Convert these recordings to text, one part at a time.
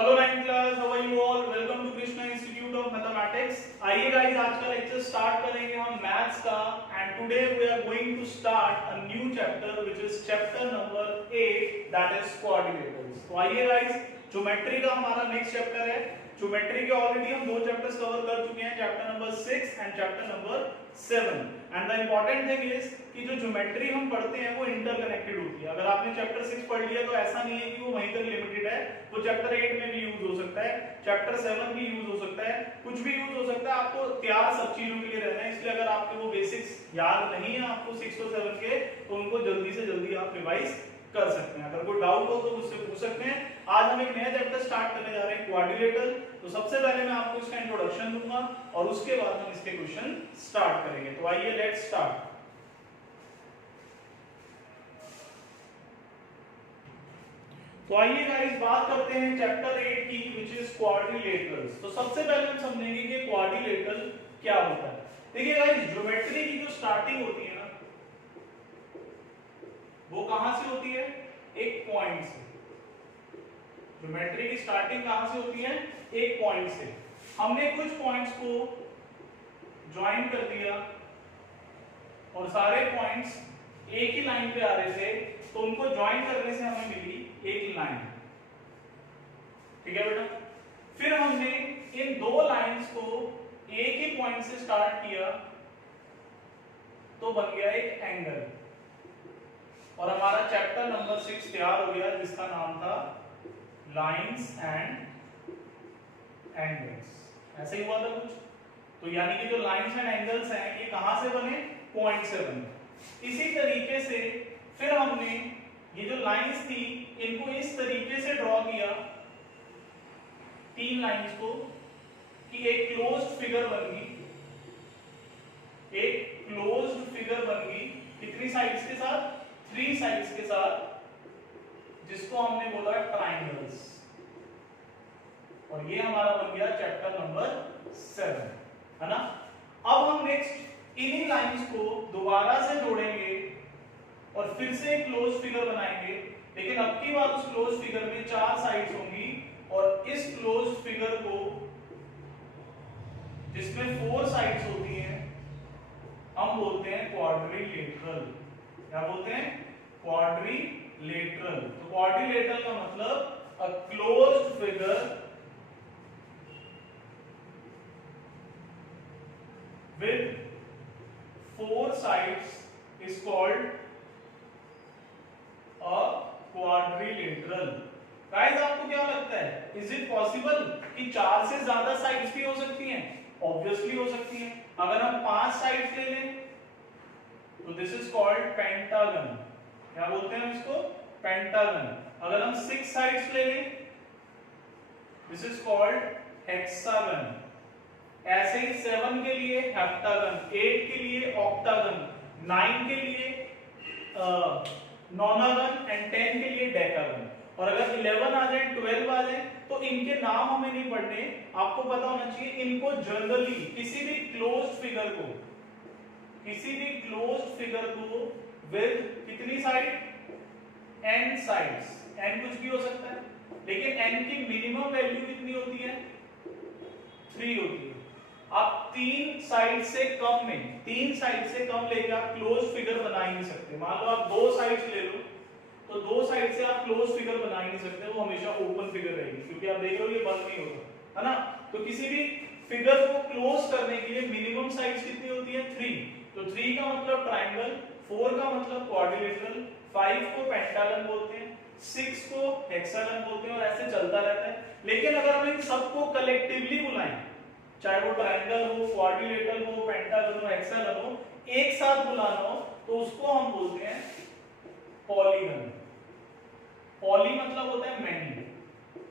Hello 9th class, how are you all? Welcome to Krishna institute of mathematics. आइए guys, आज का lecture start करेंगे हम मैथ्स का। And today we are going to start a new chapter which is chapter number 8, that is coordinators. तो आइए guys, geometry का हमारा नेक्स्ट चैप्टर है। ज्योमेट्री के ऑलरेडी हम दो चैप्टर्स कवर कर चुके हैं, chapter number 6 and chapter number 7। And the important thing is कि जो ज्योमेट्री हम पढ़ते हैं वो इंटरकनेक्टेड होती है। अगर आपने चैप्टर 6 पढ़ लिया तो ऐसा नहीं है कि वो वहीं तक लिमिटेड है, वो चैप्टर 8 में भी यूज हो सकता है, चैप्टर 7 भी यूज हो सकता है, कुछ भी यूज हो सकता है। आपको तैयार सब चीजों के लिए रहना है, इसलिए अगर आपके वो बेसिक्स याद नहीं है आपको 6 और 7 के, तो उनको जल्दी से जल्दी आप रिवाइज कर सकते हैं। अगर कोई डाउट हो तो मुझसे पूछ सकते हैं। आज हम एक नया चैप्टर स्टार्ट करने जा रहे हैं, क्वाड्रिलेटरल। तो सबसे पहले मैं आपको इसका इंट्रोडक्शन दूंगा और उसके बाद हम इसके क्वेश्चन स्टार्ट करेंगे। तो आइए लेट्स स्टार्ट। तो आइए गाइस, बात करते हैं चैप्टर 8 की, व्हिच इज क्वाड्रिलेटरल्स। तो सबसे पहले हम समझेंगे कि क्वाड्रिलेटरल क्या होता है। देखिए गाइस, ज्योमेट्री की जो स्टार्टिंग होती है ना, वो कहां से होती है? एक पॉइंट से। ज्योमेट्री की स्टार्टिंग कहां से होती है? एक पॉइंट से। हमने कुछ पॉइंट्स को ज्वाइन कर दिया और सारे पॉइंट्स एक ही लाइन पे आ रहे थे, तो उनको ज्वाइन करने से हमें मिली एक लाइन। ठीक है बेटा? फिर हमने इन दो लाइंस को एक ही पॉइंट से स्टार्ट किया तो बन गया एक एंगल, और हमारा चैप्टर नंबर 6 तैयार हो गया, जिसका नाम था लाइंस एंड एंगल्स। ऐसे ही हुआ था कुछ। तो यानी कि जो लाइंस एंड एंगल्स हैं, ये कहां से बने? पॉइंट से बने। इसी तरीके से फिर हमने ये जो लाइंस थी, इनको इस तरीके से ड्रॉ किया, तीन लाइंस को, कि एक क्लोज्ड फिगर बन गई। एक क्लोज्ड फिगर बन गई कितनी साइड्स के साथ? 3 साइड्स के साथ, जिसको हमने बोला ट्राइंगल्स। और ये हमारा बन गया चैप्टर नंबर 7, है ना? अब हम नेक्स्ट इन्हीं लाइंस को दोबारा से जोड़ेंगे और फिर से एक क्लोज फिगर बनाएंगे, लेकिन अब की बार उस क्लोज फिगर में 4 साइड्स होंगी, और इस क्लोज फिगर को, जिसमें 4 साइड्स होती हैं, हम बोलते हैं क्वाड्रिलेटरल। क्या बोलते हैं? क्वाड्रिलेटरल। तो क्वाड्रिलेटरल का मतलब a closed figure with 4 sides is called a quadrilateral. Guys, आपको क्या लगता है, इज इट पॉसिबल कि 4 से ज्यादा साइड्स भी हो सकती हैं? ऑब्वियसली हो सकती हैं। अगर हम 5 साइड्स ले लें तो दिस इज कॉल्ड पेंटागन। क्या बोलते हैं हम इसको? पेंटागन। अगर हम 6 साइड्स ले लें, दिस इज कॉल्ड हेक्सागन। ऐसे ही 7 के लिए हेप्टागन, 8 के लिए ऑक्टागन, 9 के लिए नोनागन एंड 10 के लिए डेकागन। और अगर 11 आ जाए, 12 आ जाए, तो इनके नाम हमें नहीं पढ़ने, आपको पता होना चाहिए। इनको जनरली किसी भी क्लोज्ड फिगर को विद कितनी साइड? n sides. n कुछ भी हो सकता है, लेकिन n की मिनिमम वैल्यू कितनी होती है? 3 होती है। आप 3 साइड से कम लेके आप क्लोज फिगर बना ही नहीं सकते। मान लो आप 2 साइड्स ले लो, तो 2 साइड से आप क्लोज फिगर बना ही नहीं सकते, वो हमेशा ओपन फिगर रहेगी, क्योंकि आप देख रहे हो ये बंद नहीं होगा, है ना? तो किसी भी फिगर को क्लोज करने के लिए मिनिमम साइड्स कितनी होती है? 3। तो 3 का मतलब ट्राइंगल, 4 का मतलब क्वाड्रिलेटरल, 5 को पेंटागन बोलते हैं, 6 को हेक्सागन बोलते हैं, और ऐसे चलता रहता है। लेकिन अगर हम इन सबको कलेक्टिवली बुलाएं, चाहे वो ट्रायंगल हो, क्वाड्रिलेटरल हो, पेंटागन हो, हेक्सागन हो, एक साथ बुलाना हो, तो उसको हम बोलते हैं पॉलीगन। पॉली मतलब होता है मैनी।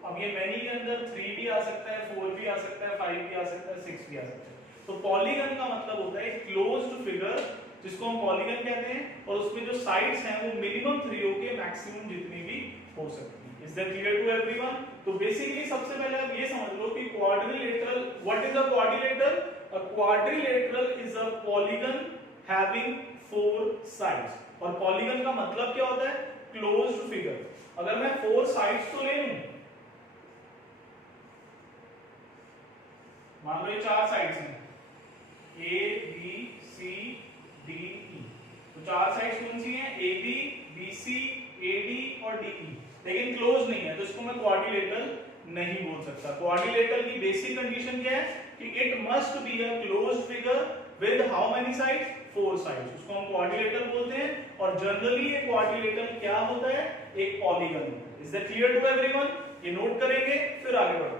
अब ये मैनी के अंदर 3 भी आ सकता है, 4 भी आ सकता है, 5 भी आ सकता है, 6 भी आ सकता है। तो पॉलीगन का मतलब होता है क्लोज्ड फिगर, जिसको हम पॉलीगन कहते हैं, और उसमें जो साइड्स हैं वो मिनिमम 3 हो के मैक्सिमम जितनी भी हो सकती है। Is that clear to everyone? तो बेसिकली सबसे पहले आप ये समझ लो कि quadrilateral, what is a quadrilateral? A quadrilateral is a polygon having 4 sides. और पॉलीगन का मतलब क्या होता है? Closed figure. अगर मैं 4 साइड्स तो ले लूं, मान लो ये चार साइड्स हैं A B C D E, तो चार साइड्स कौन सी हैं? A B, B C, A D और डी ई, लेकिन क्लोज नहीं है, तो इसको मैं क्वाड्रिलेटरल नहीं बोल सकता। क्वाड्रिलेटरल की बेसिक कंडीशन क्या है कि it must be a closed figure with how many sides? 4 sides, उसको हम क्वाड्रिलेटरल बोलते हैं। और जनरली ये क्वाड्रिलेटरल क्या होता है? एक पॉलीगन होता है। Is that clear to everyone? ये नोट करेंगे फिर आगे बढ़ते हैं।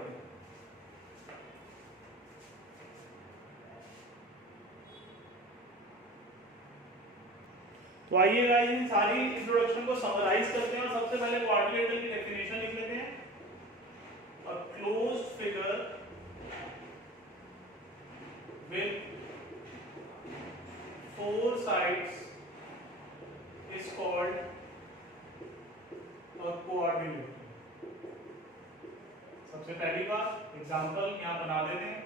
तो आइए गाइस इन सारी इंट्रोडक्शन को समराइज करते हैं और सबसे पहले क्वाड्रिलेटरल की डेफिनेशन लिख लेते हैं। A closed figure with 4 sides is called a quadrilateral। सबसे पहली बात एग्जांपल यहां बना देते हैं।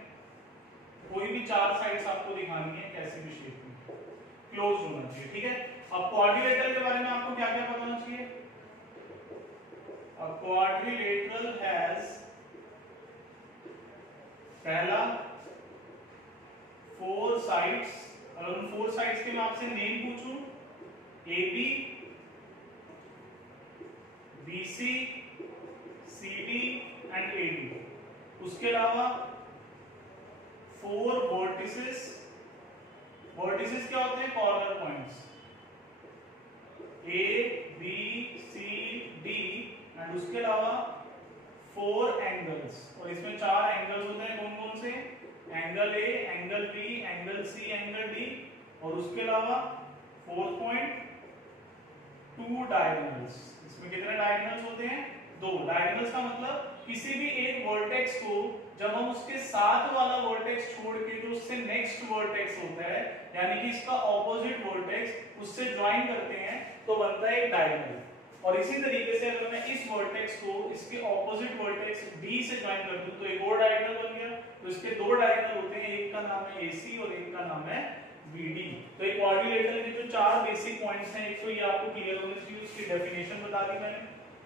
कोई भी 4 साइड्स आपको दिखानी है कैसे भी शेप में, क्लोज होना चाहिए, ठीक है। अब क्वाड्रिलेटरल के बारे में आपको क्या क्या पता होना चाहिए? A quadrilateral has पहला 4 sides। अगर उन 4 साइड्स के मैं आपसे नेम पूछूं, A B, B C, C D and A D, उसके अलावा 4 वर्टिसेस। वर्टिसेस क्या होते हैं? Corner points, A B C D, and उसके अलावा 4 एंगल्स। और इसमें 4 एंगल्स होते हैं, कौन कौन से? Angle A, angle B, angle C, angle D, और उसके अलावा 4 पॉइंट 2 डायगोनल्स। इसमें कितने डायगोनल्स होते हैं? 2। डायगोनल्स का मतलब किसी भी एक वर्टेक्स को जब हम उसके साथ वाला वर्टेक्स छोड़ के जो उससे नेक्स्ट वर्टेक्स होता है, यानी कि इसका ऑपोजिट वर्टेक्स, उससे ज्वाइन करते हैं तो बनता है एक डायगोनल। और इसी तरीके से अगर मैं इस वर्टेक्स को इसके ऑपोजिट वर्टेक्स डी से ज्वाइन कर दूं तो एक और डायगोनल बन गया। तो इसके 2 डायगोनल होते हैं, एक का नाम है एसी और एक का नाम है बीडी। तो एक क्वाड्रिलेटरल के जो 4 बेसिक पॉइंट्स हैं, एक तो ये आपको क्लियर होने चाहिए, उसकी डेफिनेशन बता दी मैंने।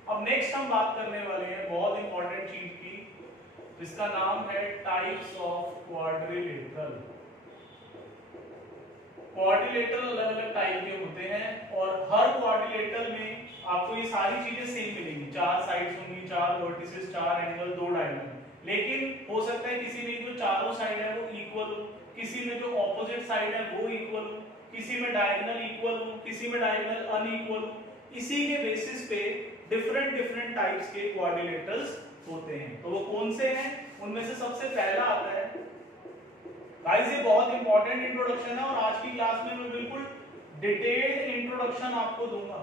अब नेक्स्ट हम बात करने वाले हैं बहुत इंपॉर्टेंट चीज की, जिसका नाम है टाइप्स ऑफ क्वाड्रिलेटरल। क्वाड्रिलेटरल अलग अलग टाइप के होते हैं और हर क्वाड्रिलेटरल में आपको ये सारी चीजें सेम मिलेंगी। 4 साइड्स होंगी, 4 वर्टिसेस, 4 एंगल, 2 डायगोनल। लेकिन हो सकता है किसी में जो चारों साइड है वो इक्वल हो, किसी में जो ऑपोजिट साइड है वो इक्वल हो, किसी में डायगोनल इक्वल हो, किसी में डायगोनल अनइक्वल हो। इसी के बेसिस पे डिफरेंट डिफरेंट टाइप्स के क्वाड्रिलेटरल्स होते हैं। तो वो कौन से हैं? उनमें से सबसे पहला आता है, गाइस ये बहुत इंपॉर्टेंट इंट्रोडक्शन है और आज की क्लास में मैं बिल्कुल डिटेल्ड इंट्रोडक्शन आपको दूंगा।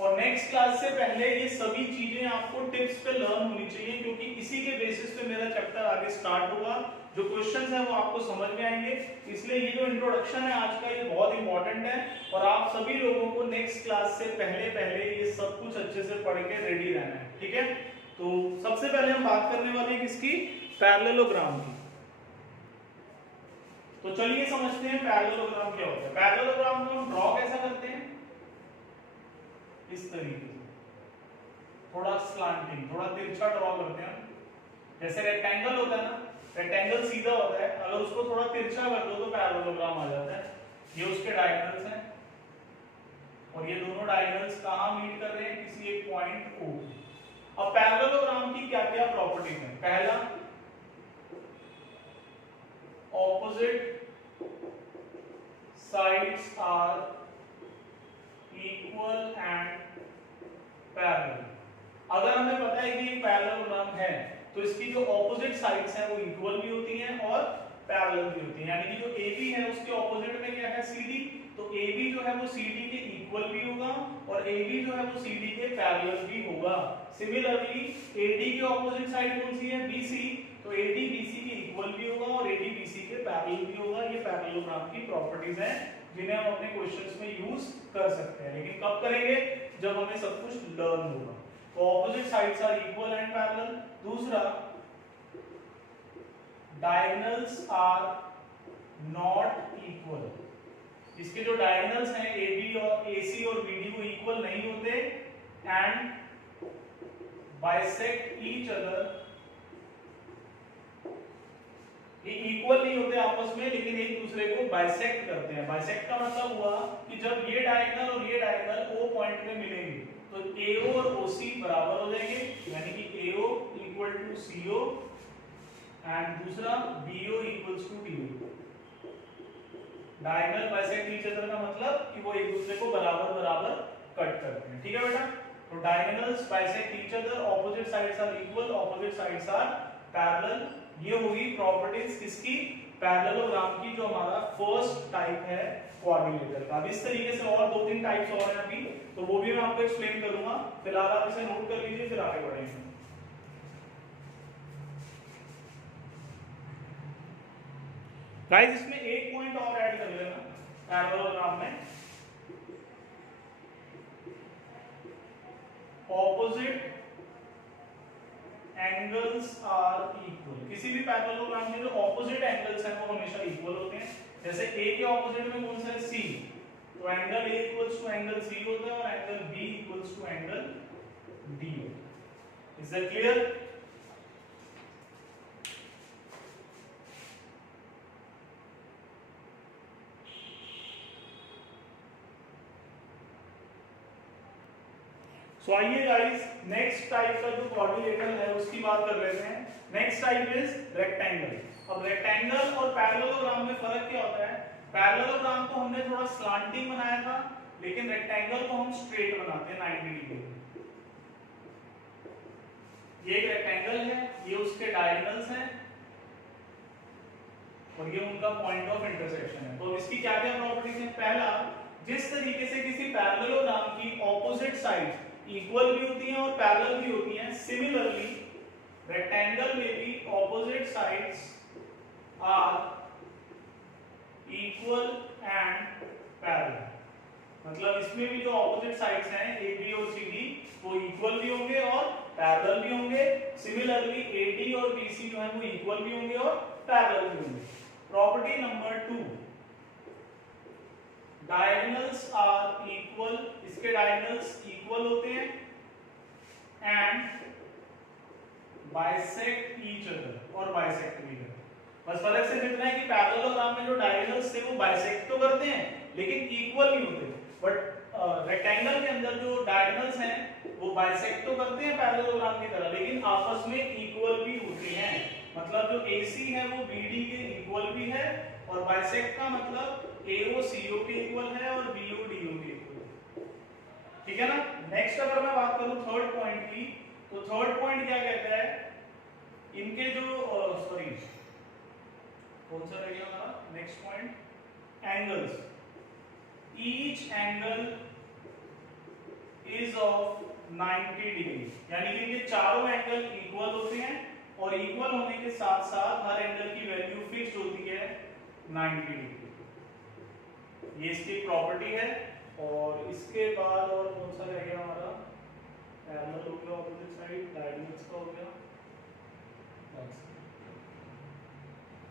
और नेक्स्ट क्लास से पहले ये सभी चीजें आपको टिप्स पे लर्न होनी चाहिए, क्योंकि इसी के बेसिस पे मेरा चैप्टर आगे स्टार्ट होगा। जो क्वेश्चंस हैं वो आपको समझ में आएंगे, इसलिए ये जो इंट्रोडक्शन है आज का ये बहुत इंपॉर्टेंट है और आप सभी लोगों को नेक्स्ट क्लास से पहले ये सब कुछ अच्छे से पढ़ के रेडी रहना है, ठीक है। तो सबसे पहले हम बात करने वाले हैं किसकी? पैरेललोग्राम की। तो चलिए समझते हैं पैरेललोग्राम क्या होता है। पैरेललोग्राम को हम ड्रॉ कैसा करते हैं? इस तरीके से, थोड़ा स्लांटिंग, थोड़ा तिरछा ड्रॉ करते हैं। जैसे रेक्टेंगल होता है ना, रेक्टेंगल सीधा होता है, अगर उसको थोड़ा तिरछा कर दो तो पैरेललोग्राम आ जाता है। ये उसके डायगोनल्स हैं और ये दोनों डायगोनल्स कहां मीट कर रहे हैं? किसी एक पॉइंट O। अब पैरेललोग्राम की क्या क्या प्रॉपर्टीज हैं? पहला, opposite sides are equal and parallel। अगर हमें पता है कि ये पैरेललोग्राम है तो इसकी जो ऑपोजिट साइड्स हैं वो इक्वल भी होती हैं और पैरेलल भी होती हैं। यानी कि जो AB है उसके ऑपोजिट में क्या है? CD। तो AB जो है वो CD के इक्वल भी होगा और AB जो है वो CD के पैरेलल भी होगा। सिमिलरली AD की ऑपोजिट साइड कौन सी है? BC। तो AD BC के इक्वल भी होगा और AD BC के पैरेलल भी होगा। ये पैरेललोग्राम की प्रॉपर्टीज हैं जिन्हें हम अपने क्वेश्चंस में यूज कर सकते हैं, लेकिन कब करेंगे? जब हमें सब कुछ लर्न होगा। तो opposite sides are equal and parallel. दूसरा, डायगोनल्स आर नॉट इक्वल। इसके जो डायगोनल्स हैं AB और AC और BD वो इक्वल नहीं होते एंड बाइसेक्ट ईच अदर ये इक्वल नहीं होते आपस में, लेकिन एक दूसरे को बाइसेक्ट करते हैं। बाइसेक्ट का मतलब हुआ कि जब ये डायगोनल और ये डायगोनल ओ पॉइंट पे मिलेंगे तो AO और OC बराबर हो जाएंगे, यानी कि AO equal to CO and दूसरा BO equals to DO। Diagonal bisect each other का मतलब कि वो एक दूसरे को बराबर बराबर कट करते हैं। ठीक है बेटा, तो diagonals bisect each other, opposite sides are equal, opposite sides are parallel. ये होगी प्रॉपर्टीज किसकी, पैरेललोग्राम की, जो हमारा फर्स्ट टाइप है कोऑर्डिनेटर का। अब इस तरीके से और दो तीन टाइप्स और हैं अभी, तो वो भी मैं आपको एक्सप्लेन करूंगा। फिलहाल आप इसे नोट कर लीजिए, फिर आगे बढ़ेंगे। गाइस इसमें एक पॉइंट और ऐड कर लेना पैरेललोग्राम में, ऑपोजिट एंगल्स आर इक्वल। किसी भी पैरेललोग्राम के जो ऑपोजिट एंगल्स हैं वो हमेशा इक्वल होते हैं। जैसे A के ऑपोजिट में कौन सा है, C, तो angle A equals to angle C होता है और angle B equals to angle D होता है। Is that clear? सो आइए गाइस नेक्स्ट टाइप का जो कोऑर्डिनेटर है उसकी बात कर लेते हैं। Next type is rectangle. अब रेक्टेंगल और पैरेललोग्राम में फर्क क्या होता है, पैरेललोग्राम को हमने थोड़ा स्लांटिंग बनाया था, लेकिन रेक्टेंगल को हम स्ट्रेट बनाते हैं 90 डिग्री। ये एक रेक्टेंगल है, ये उसके डायगोनल्स हैं और ये उनका पॉइंट ऑफ इंटरसेक्शन है। तो इसकी क्या क्या प्रॉपर्टीज हैं, पहला, जिस तरीके से किसी पैरेललोग्राम की ऑपोजिट साइड इक्वल भी होती हैं और पैरेलल भी होती हैं, सिमिलरली रेक्टेंगल में भी opposite sides are equal and parallel. मतलब इसमें भी जो ऑपोजिट साइड्स हैं AB और CD वो इक्वल भी होंगे और पैरेलल भी होंगे। सिमिलरली AD और BC जो है वो इक्वल भी होंगे और पैरेलल भी होंगे। Property number 2, diagonals are equal, इसके डायगोनल्स इक्वल होते हैं एंड बाइसेक्ट ईच अदर और बाइसेक्ट भी करते हैं। बस फर्क सिर्फ इतना है कि पैरेललोग्राम में जो डायगोनल्स थे वो बाइसेक्ट तो करते हैं लेकिन इक्वल नहीं होते, बट रेक्टेंगल के अंदर जो डायगोनल्स हैं वो बाइसेक्ट तो करते हैं पैरेललोग्राम की तरह, लेकिन आपस में इक्वल भी होते हैं। मतलब जो AC है वो BD के इक्वल भी है और बाइसेक्ट का मतलब AO CO के इक्वल है और BO DO के इक्वल है। ठीक है ना। नेक्स्ट अगर मैं बात करूं थर्ड पॉइंट की, तो थर्ड पॉइंट क्या कहता है, इनके जो सॉरी कौन सा रह गया हमारा next point, angles, each angle is of 90 degree, यानी कि इनके चारों एंगल इक्वल होते हैं और इक्वल होने के साथ साथ हर एंगल की वैल्यू फिक्स्ड होती है 90 डिग्री। ये इसकी प्रॉपर्टी है। और इसके बाद और कौन सा रह गया हमारा, पैरेलल हो गया, ऑपोजिट साइड, डायगोनल्स का हो गया।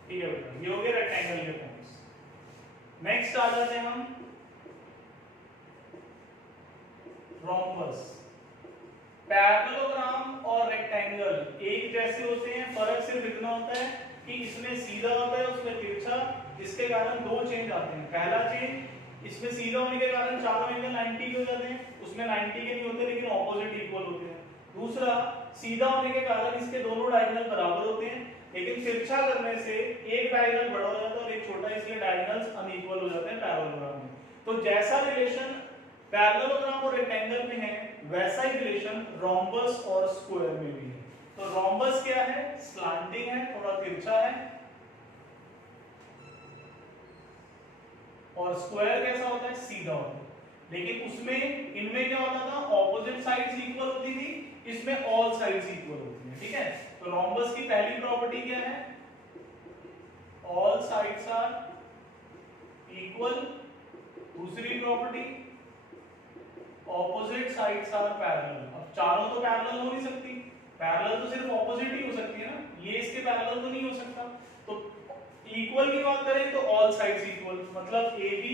ठीक है बेटा, ये हो गया रेक्टेंगल के पॉइंट्स। नेक्स्ट आ जाते हैं हम रोम्बस। पैरेललोग्राम और रेक्टेंगल एक जैसे होते हैं, फर्क सिर्फ इतना होता है कि इसमें सीधा होता है उसमें तिरछा, जिसके कारण दो चेंज आते हैं। पहला चेंज, इसमें सीधा होने के कारण चारों एंगल 90 के हो जाते हैं, उसमें 90 के नहीं होते लेकिन ऑपोजिट इक्वल होते हैं। दूसरा, सीधा होने के कारण इसके दोनों डायगोनल बराबर होते हैं, लेकिन तिरछा करने से एक डायगोनल बड़ा हो जाता है और एक छोटा, इसलिए डायगोनल्स अनइक्वल हो जाते हैं पैरेललोग्राम में। तो जैसा रिलेशन पैरेललोग्राम और रेक्टेंगल में है वैसा ही रिलेशन रोम्बस और स्क्वायर में भी है। तो रोम्बस क्या है, स्लांटिंग है, थोड़ा तिरछा है, और स्क्वायर कैसा होता है, सीधा होता है। लेकिन उसमें इनमें क्या होता था, ऑपोजिट साइड्स इक्वल होती थी, इसमें ऑल साइड्स इक्वल होती हैं। ठीक है, तो रोम्बस की पहली प्रॉपर्टी क्या है, ऑल साइड्स आर इक्वल। दूसरी property, opposite sides are parallel. अब चारों तो पैरेलल हो नहीं सकती, पैरेलल तो सिर्फ ऑपोजिट ही हो सकती है ना, ये इसके पैरेलल तो नहीं हो सकता। तो इक्वल की बात करें तो ऑल साइड्स इक्वल, मतलब AB,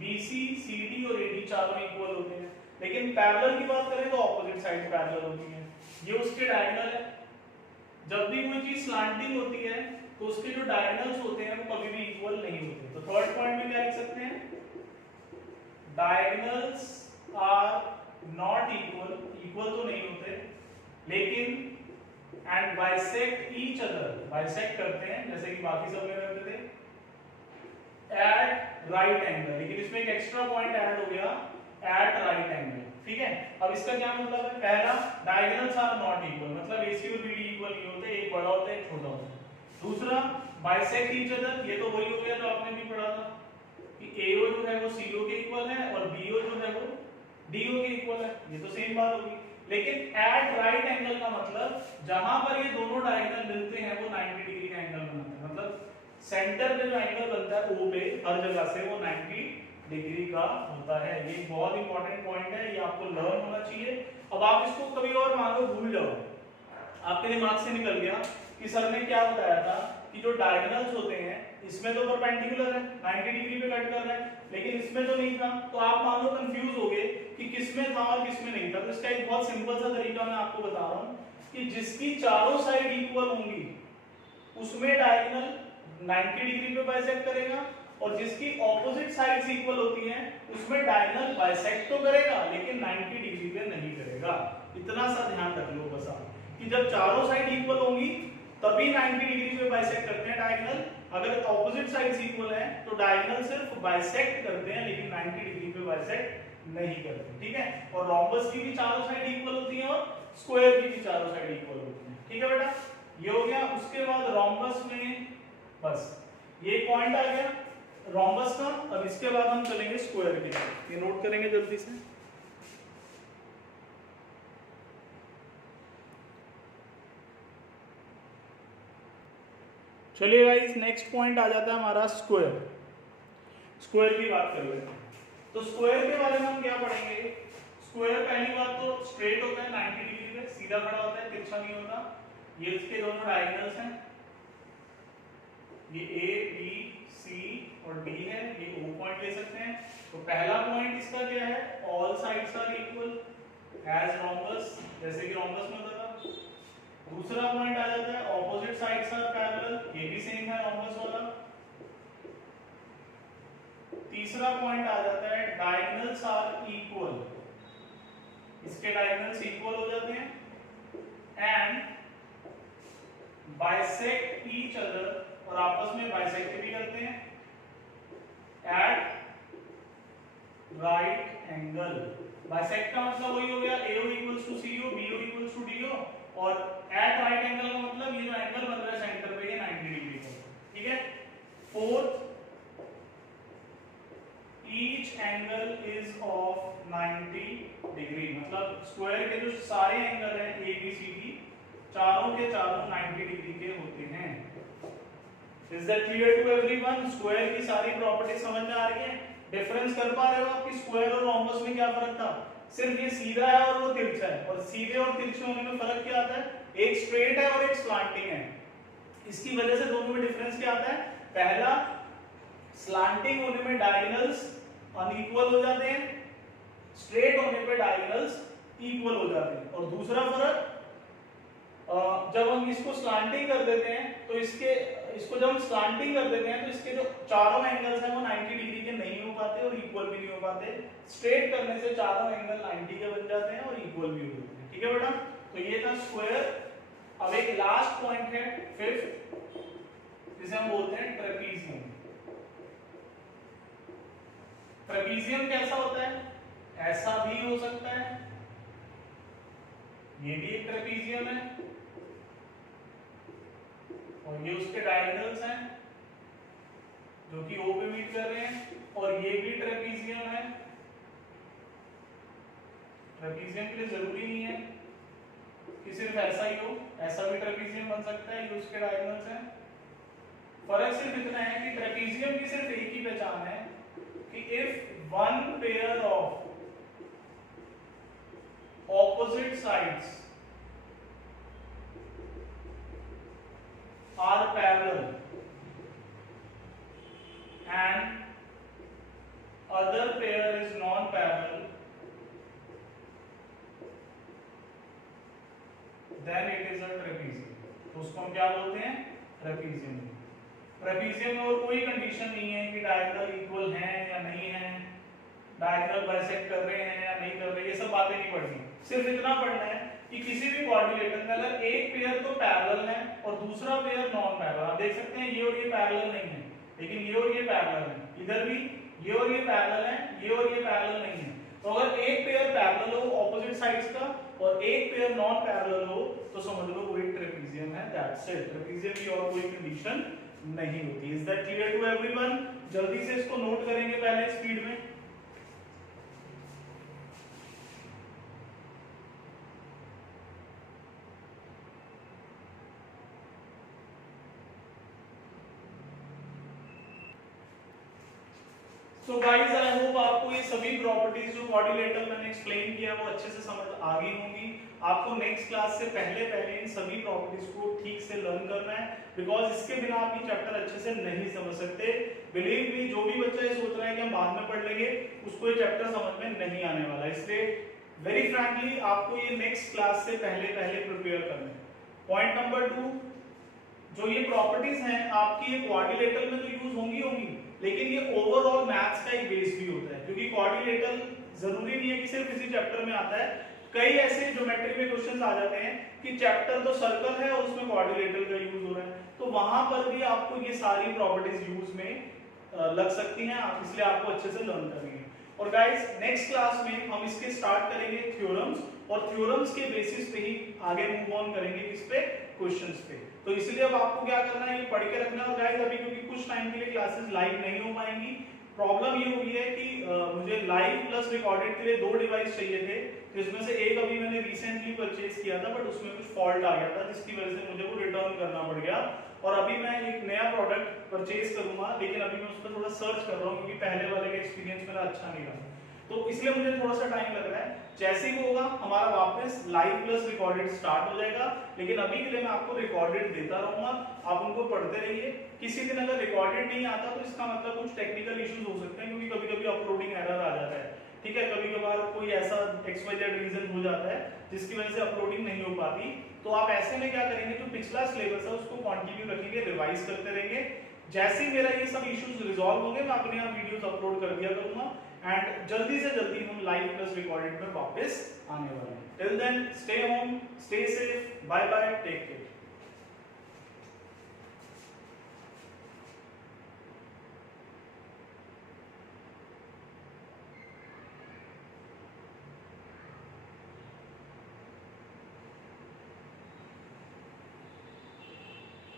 BC, CD और AD चारों इक्वल होते हैं। लेकिन पैरेलल की बात करें तो ऑपोजिट साइड पैरेलल होती हैं। ये उसके डायगोनल है जब भी कोई चीज स्लांटिंग होती है तो उसके जो डायगोनल्स होते हैं वो कभी भी इक्वल नहीं होते। तो थर्ड पॉइंट में क्या लिख सकते हैं, diagonals are not equal, equal तो नहीं होते, लेकिन and bisect each other, bisect करते हैं जैसे कि बाकी सब में करते थे, एट राइट एंगल, लेकिन इसमें एक एक्स्ट्रा पॉइंट ऐड हो गया, एट राइट एंगल। ठीक है, अब इसका क्या मतलब है, पहला डायगोनल्स आर नॉट इक्वल, मतलब एसी और बीडी इक्वल नहीं होते, एक बड़ा होता है एक छोटा होता है। दूसरा बाइसेक्ट ईच अदर, ये तो वही हो गया जो आपने भी पढ़ा था कि एओ जो है वो सीओ के इक्वल है और बीओ जो है वो डीओ के इक्वल है, ये तो सेम बात होगी। लेकिन एट राइट एंगल का मतलब जहां पर ये दोनों डायगोनल मिलते हैं वो 90 डिग्री का एंगल बनाते हैं, मतलब सेंटर पे जो एंगल बनता है ओ पे हर जगह से वो 90 डिग्री का होता है। ये बहुत इंपॉर्टेंट पॉइंट है, ये आपको लर्न होना चाहिए। अब आप इसको कभी और मान लो भूल जाओ, आपके दिमाग से निकल गया कि सर ने क्या बताया था कि जो डायगोनल्स होते हैं इसमें तो परपेंडिकुलर है, 90 डिग्री पे कट कर रहा है, लेकिन इसमें तो नहीं था, तो आप मान लो कंफ्यूज हो गए कि किसमें था और किसमें नहीं था। तो इसका एक बहुत सिंपल सा तरीका मैं आपको बता रहा हूं कि जिसकी चारों साइड इक्वल होंगी उसमें डायगोनल 90 डिग्री पे बाइसेक्ट करेगा, और जिसकी ऑपोजिट साइड्स इक्वल होती हैं उसमें डायगोनल बाइसेक्ट तो करेगा लेकिन 90 डिग्री पे नहीं करेगा। इतना सा ध्यान रख लो बस आप कि जब चारों साइड इक्वल होंगी तभी 90 डिग्री पे बाइसेक्ट करते हैं डायगोनल, अगर ऑपोजिट साइड्स इक्वल हैं तो डायगोनल सिर्फ बाइसेक्ट करते हैं लेकिन 90 डिग्री पे बाइसेक्ट नहीं करते। ठीक है, और रोम्बस की भी चारों साइड इक्वल होती हैं और स्क्वायर की भी चारों साइड इक्वल होती हैं। ठीक है बेटा, ये हो गया। उसके बाद रोम्बस में बस ये पॉइंट आ गया रोम्बस का। अब इसके बाद हम चलेंगे स्क्वायर की तरफ, ये नोट करेंगे जल्दी से। चलिए गाइस, नेक्स्ट पॉइंट आ जाता है हमारा स्क्वायर। स्क्वायर की बात कर लेते हैं। तो स्क्वायर के बारे में हम क्या पढ़ेंगे, स्क्वायर पहली बात तो स्ट्रेट होता है 90 डिग्री पे, सीधा खड़ा होता है, तिरछा नहीं होता। ये इसके दोनों डायगोनल्स हैं, ये ए बी सी और डी है, ये ओ पॉइंट ले सकते हैं। तो पहला पॉइंट इसका क्या है, all sides are equal as rhombus, जैसे कि रोम्बस में होता था। दूसरा पॉइंट आ जाता है ऑपोजिट साइड्स आर पैरेलल, ये भी सेम है रोम्बस वाला। तीसरा पॉइंट आ जाता है डायगोनल्स आर इक्वल, इसके डायगोनल्स इक्वल हो जाते हैं, एंड बाइसेक्ट ईच अदर, और आपस में बाइसेक्ट भी करते हैं, एट राइट एंगल। बाइसेक्ट का मतलब वही हो गया AO equals to CO, BO equals to DO, और एट राइट एंगल का मतलब ये जो एंगल बन रहा है सेंटर पे ये 90 डिग्री का। ठीक है, fourth, each angle is of 90 degree, मतलब स्क्वायर के जो सारे एंगल हैं ABCD चारों के चारों 90 डिग्री के होते हैं। Is that clear to everyone? Square की सारी प्रॉपर्टी समझ में आ रही है? डिफरेंस कर पा रहे हो आप कि स्क्वायर और रोम्बस में क्या फर्क था? सिर्फ ये सीधा है और वो तिरछा है, और सीधे और तिरछे होने में फर्क क्या आता है, एक स्ट्रेट है और एक स्लांटिंग है। इसकी वजह से दोनों में डिफरेंस क्या आता है, पहला स्लांटिंग होने में डायगोनल्स अनइक्वल हो जाते हैं, स्ट्रेट होने पे डायगोनल्स इक्वल हो जाते हैं। और दूसरा फर्क, जब हम इसको स्लांटिंग कर देते हैं तो इसको जब हम स्लांटिंग कर देते हैं तो इसके जो चारों एंगल्स हैं वो 90 डिग्री के नहीं हो पाते और इक्वल भी नहीं हो पाते। स्ट्रेट करने से चारों एंगल 90 के बन जाते हैं और इक्वल भी हो जाते हैं। ठीक है बेटा, तो ये था स्क्वायर। अब एक लास्ट पॉइंट है फिफ्थ, जिसे हम बोलते हैं ट्रेपीजियम। ट्रेपीजियम कैसा होता है, ऐसा भी हो सकता है, ये भी एक ट्रेपीजियम है, और ये उसके डायगोनल्स हैं जो कि O पे मीट कर रहे हैं, और ये भी ट्रेपीजियम है। ट्रेपीजियम के लिए जरूरी नहीं है कि सिर्फ ऐसा ही हो, ऐसा भी ट्रेपीजियम बन सकता है, ये उसके डायगोनल्स हैं। फर्क सिर्फ इतना है कि ट्रेपीजियम की सिर्फ एक ही पहचान है कि if one pair of opposite sides are parallel and other pair is non-parallel, then it is a trapezium. तो उसको हम क्या बोलते हैं, ट्रेपीजियम। ट्रेपीजियम में और कोई कंडीशन नहीं है कि डायगोनल इक्वल हैं या नहीं है, डायगोनल बाइसेक्ट कर रहे हैं या नहीं कर रहे, ये सब बातें नहीं पढ़नी। सिर्फ इतना पढ़ना है कि किसी भी क्वाड्रिलेटरल में अगर एक पेयर तो पैरेलल है और दूसरा पेयर नॉन पैरेलल, आप देख सकते हैं ये और ये पैरेलल नहीं है, लेकिन ये और ये पैरेलल है, इधर भी ये और ये पैरेलल है, ये और ये पैरेलल नहीं है। तो अगर एक पेयर पैरेलल हो ऑपोजिट साइड्स का और एक पेयर नॉन पैरेलल हो तो समझ लो वो एक ट्रेपीजियम है, दैट्स इट। ट्रेपीजियम की और कोई कंडीशन नहीं होती। Is that clear to everyone? जल्दी से इसको नोट करेंगे पहले स्पीड में। सो गाइस आई होप आपको ये सभी प्रॉपर्टीज जो क्वाड्रिलेटरल मैंने एक्सप्लेन किया वो अच्छे से समझ आ गई होंगी। आपको नेक्स्ट क्लास से पहले इन सभी प्रॉपर्टीज को ठीक से लर्न करना है, बिकॉज इसके बिना आप ये चैप्टर अच्छे से नहीं समझ सकते। बिलीव मी, जो भी बच्चा ये सोच रहा है कि हम बाद में पढ़ लेंगे, उसको ये चैप्टर समझ में नहीं आने वाला। इसलिए वेरी फ्रैंकली आपको ये नेक्स्ट क्लास से पहले प्रिपेयर करना है। पॉइंट नंबर 2, जो ये प्रॉपर्टीज हैं आपकी ये क्वाड्रिलेटरल में तो यूज होंगी, लेकिन ये ओवरऑल मैथ्स का एक बेस भी होता है, क्योंकि क्वाड्रिलेटरल जरूरी नहीं है कि सिर्फ इसी चैप्टर में आता है। कई ऐसे ज्योमेट्री में क्वेश्चंस आ जाते हैं कि चैप्टर तो सर्कल है और उसमें क्वाड्रिलेटरल का यूज हो रहा है, तो वहां पर भी आपको ये सारी प्रॉपर्टीज यूज में लग सकती हैं, इसलिए आपको अच्छे से लर्न करनी है। और गाइस नेक्स्ट क्लास में हम इसके स्टार्ट करेंगे थ्योरम्स, और थ्योरम्स के बेसिस पे ही आगे मूव ऑन करेंगे किस पे, क्वेश्चंस पे। तो इसलिए अब आपको क्या करना है, ये पढ़ के रखना है। और गाइस अभी क्योंकि कुछ टाइम के लिए क्लासेस लाइव नहीं हो पाएंगी, प्रॉब्लम ये हुई है कि मुझे लाइव प्लस रिकॉर्डेड के लिए 2 डिवाइस चाहिए थे, जिसमें से एक अभी मैंने रिसेंटली परचेज किया था, बट उसमें कुछ फॉल्ट आ गया था जिसकी वजह से मुझे वो रिटर्न करना पड़ गया। और अभी मैं एक नया प्रोडक्ट परचेज करूंगा, लेकिन अभी मैं उस पर थोड़ा सर्च कर रहा हूँ क्योंकि पहले वाले का एक्सपीरियंस मेरा अच्छा नहीं रहा, तो इसलिए मुझे थोड़ा सा टाइम लग रहा है। जैसे ही होगा हमारा वापस लाइव प्लस रिकॉर्डेड स्टार्ट हो जाएगा, लेकिन अभी के लिए मैं आपको रिकॉर्डेड देता रहूंगा, आप उनको पढ़ते रहिए। किसी दिन अगर रिकॉर्डेड नहीं आता तो इसका मतलब कुछ टेक्निकल इश्यूज हो सकते हैं, क्योंकि कभी-कभी अपलोडिंग एरर आ जाता है, ठीक है, कभी-कभार कोई ऐसा XYZ रीजन हो जाता है जिसकी वजह से अपलोडिंग नहीं हो पाती। तो आप ऐसे में क्या करेंगे, जो पिछला सिलेबस है उसको कंटिन्यू रखेंगे, रिवाइज करते रहेंगे। जैसे ही मेरा ये सब इश्यूज रिजॉल्व होंगे मैं अपने आप वीडियोस अपलोड कर दिया करूंगा, एंड जल्दी से जल्दी हम लाइव प्लस रिकॉर्डेड में वापस आने वाले हैं। Till then stay home, stay safe, bye bye, take care.